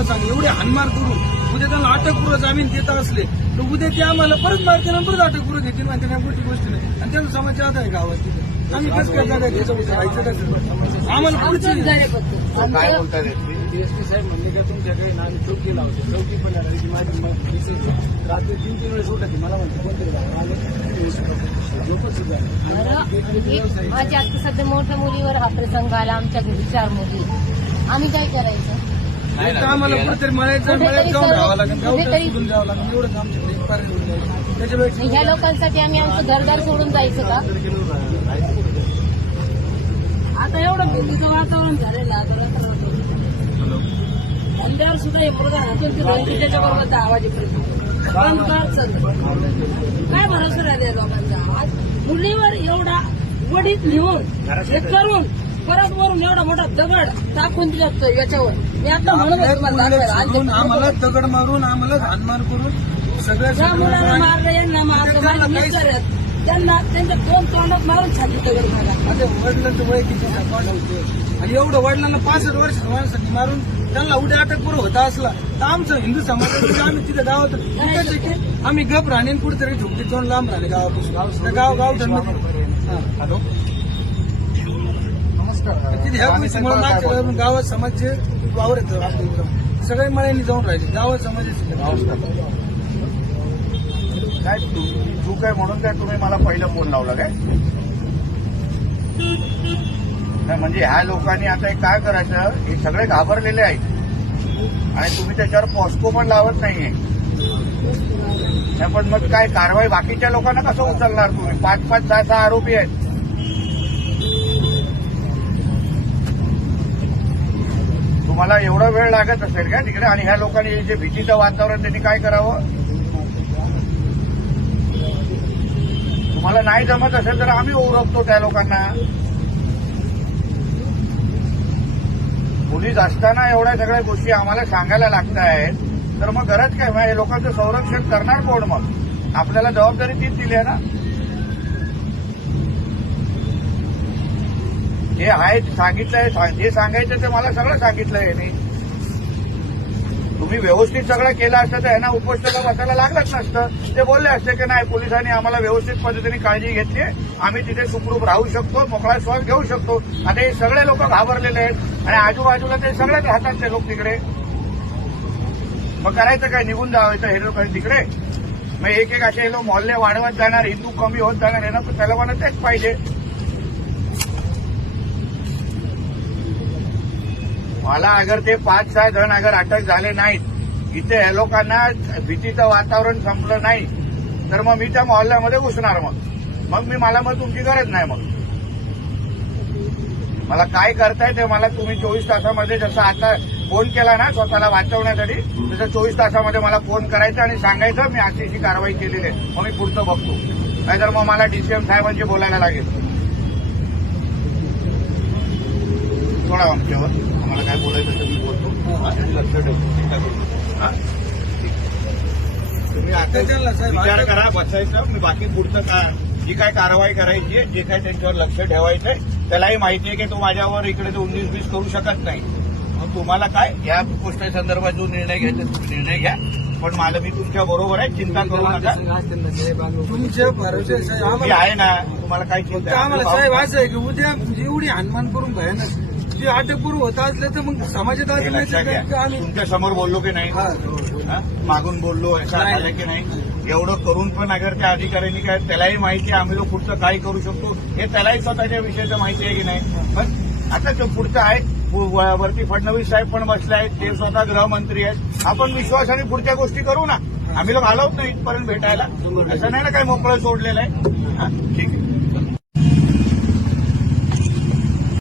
तुम्हाला सांग एवढे हानमार करून उद्या त्यांना अटकपूर्व जामीन देत असले तर उद्या ते आम्हाला परत मारते आणि परत अटकपूर्व देतील म्हणजे त्या गोष्टी गोष्टी नाही. आणि त्यांचा समाज आता आहे गावात तिथे. आम्ही कसं काय जागा आम्हाला पुढची काय? डीएसपी साहेब म्हणले का तुमच्याकडे ना आम्ही चौकी लावतो. चौकी पण लागली की माझी रात्री तीन तीन वेळेस उठत मला म्हणते कोणतरी. आणि. माझ्या आता सध्या मोठ्या मुलीवर हा प्रसंग आला आमच्या घरी चार मुली. आम्ही काय करायचं? तर ना, आम्हाला कुठेतरी मळ्यात मळ्यात जाऊन राहावं लागेल. कुठेतरी- सोडून जावं लागेल. एवढंच आमच्याकडे एक होऊन जाईल. ह्या त्याच्यापेक्षा लोकांसाठी आम्ही आमचं घरदार सोडून जायचं का? ना? आता एवढं भीतीचं वातावरण तर म्हणतो. अंधार सुद्धा हे मुलगा हातून ती रोहिणी त्याच्या बरोबर दहा वाजेपर्यंत. बंद कर सगळं. काय भरोसा राहते या लोकांचा? आज मुलीवर एवढा वडीत नेऊन हे करून परत वरून एवढा मोठा दगड टाकून दिला याच्यावर. मी आता ते आम्हाला दगड मारून आम्हाला हानमार करून सगळ्या ज्या मुलाला सगळ्या- मारलं यांना मारलं त्यांना त्यांच्या दोन तोंडात मारून छाती दगड मारा वडिलांचं वय किती आहे? पाठ होतं. आणि एवढं वडिलांना पासष्ट वर्ष माणसांनी मारून त्यांना उद्या अटक पूर्व होता असला तर आमचं हिंदू समाजामध्ये आम्ही तिथे की आम्ही गप राहणे आणि कुठेतरी झोपडी जाऊन लांब राहिले गावापासून. गाव गाव हॅलो? नमस्कार तिथे ह्या गावात समाजचे वावर येतं आपल्या सगळे मळ्यांनी जाऊन राहिले. गावात समाजाचे काय तू तू काय म्हणून काय तुम्ही मला पहिलं फोन लावला काय? नाही म्हणजे ह्या लोकांनी आता हे काय करायचं? हे सगळे घाबरलेले आहेत. आणि तुम्ही त्याच्यावर पॉस्को पण लावत नाहीये. नाही पण मग काय कारवाई बाकीच्या लोकांना कसं उचलणार तुम्ही? पाच पाच सहा सहा आरोपी आहेत. मला एवढा वेळ लागत असेल का तिकडे? आणि ह्या लोकांनी जे भीतीचं वातावरण त्यांनी काय करावं? तुम्हाला नाही जमत असेल तर आम्ही ओरखतो त्या लोकांना. पोलीस असताना एवढ्या सगळ्या गोष्टी आम्हाला सांगायला लागत आहेत तर मग गरज काय? मग हे लोकांचं संरक्षण करणार कोण मग? आपल्याला जबाबदारी तीच दिली आहे ना. जे आहे ते सांगितलंय जे सांगायचं ते मला सगळं सांगितलंय यांनी. तुम्ही व्यवस्थित सगळं केलं असतं तर यांना उपोषणाला बसायला लागलंच नसतं. ते बोलले असते की नाही पोलिसांनी आम्हाला व्यवस्थित पद्धतीने काळजी घेतली आम्ही तिथे सुखरूप राहू शकतो मोकळा श्वास घेऊ शकतो. आता हे सगळे लोक घाबरलेले आहेत आणि आजूबाजूला ते सगळेच राहतात ते लोक तिकडे. मग करायचं काय? निघून जावायचं हे लोक तिकडे? मग एक एक असे हे लोक मोहल्ले वाढवत जाणार हिंदू कमी होत जाणार हे ना तर त्याला मला तेच पाहिजे. मला अगर ते पाच सहा जण अगर अटक झाले नाहीत इथे या लोकांना भीतीचं वातावरण संपलं नाही तर मग मी त्या मोहल्ल्यामध्ये घुसणार मग. मग मी मला मग तुमची गरज नाही मग. मला काय करताय ते मला तुम्ही चोवीस तासामध्ये जसं आता फोन केला ना स्वतःला वाचवण्यासाठी तसं चोवीस तासामध्ये मला फोन करायचा आणि सांगायचं मी अशी कारवाई केलेली आहे. मग मी पुढचं बघतो. नाहीतर मग मला डीसीएम साहेबांशी बोलायला लागेल. थोडा आमच्यावर. आम्हाला काय बोलायचं ते मी बोलतो. हा, तुम्ही लक्ष ठेवतो हा? तुम्ही आता विचार करा बसायचं मी बाकी पुढचं का जी काय कारवाई करायची आहे जे काय त्यांच्यावर लक्ष ठेवायचंय त्यालाही माहिती आहे की तो माझ्यावर इकडे तो उन्नीस बीस करू शकत नाही. मग तुम्हाला काय? या गोष्टी संदर्भात जो निर्णय घ्यायचा तुम्ही निर्णय घ्या. पण मला मी तुमच्या बरोबर आहे चिंता करू नका. सगळं असते ना, साहेब, आम्ही तुमचे भरोसे आहे ना तुम्हाला काय चिंता आम्हाला साहेब असं आहे की उद्या एवढी हनुमान करून भयानक जी अटकपूर्व होत असलं तर मग समाजात हे लक्षात घ्या. असं आम्ही तुमच्यासमोर बोललो की नाही? हा. हा? मागून बोललो असं नाही. झालं की नाही? एवढं करून पण अगर त्या अधिकाऱ्यांनी काय त्यालाही माहिती आहे आम्ही लोक पुढचं काय करू शकतो? हे त्यालाही स्वतःच्या विषयाचं माहिती आहे की नाही? पण आता तो पुढचं आहे पु- व- वरती फडणवीस साहेब पण बसले आहेत ते स्वतः गृहमंत्री आहेत. आपण विश्वासाने पुढच्या गोष्टी करू ना. आम्ही लोक आलोच नाही इथपर्यंत भेटायला. असं नाही ना काय मोकळं सोडलेलं आहे. हा, ठीक आहे.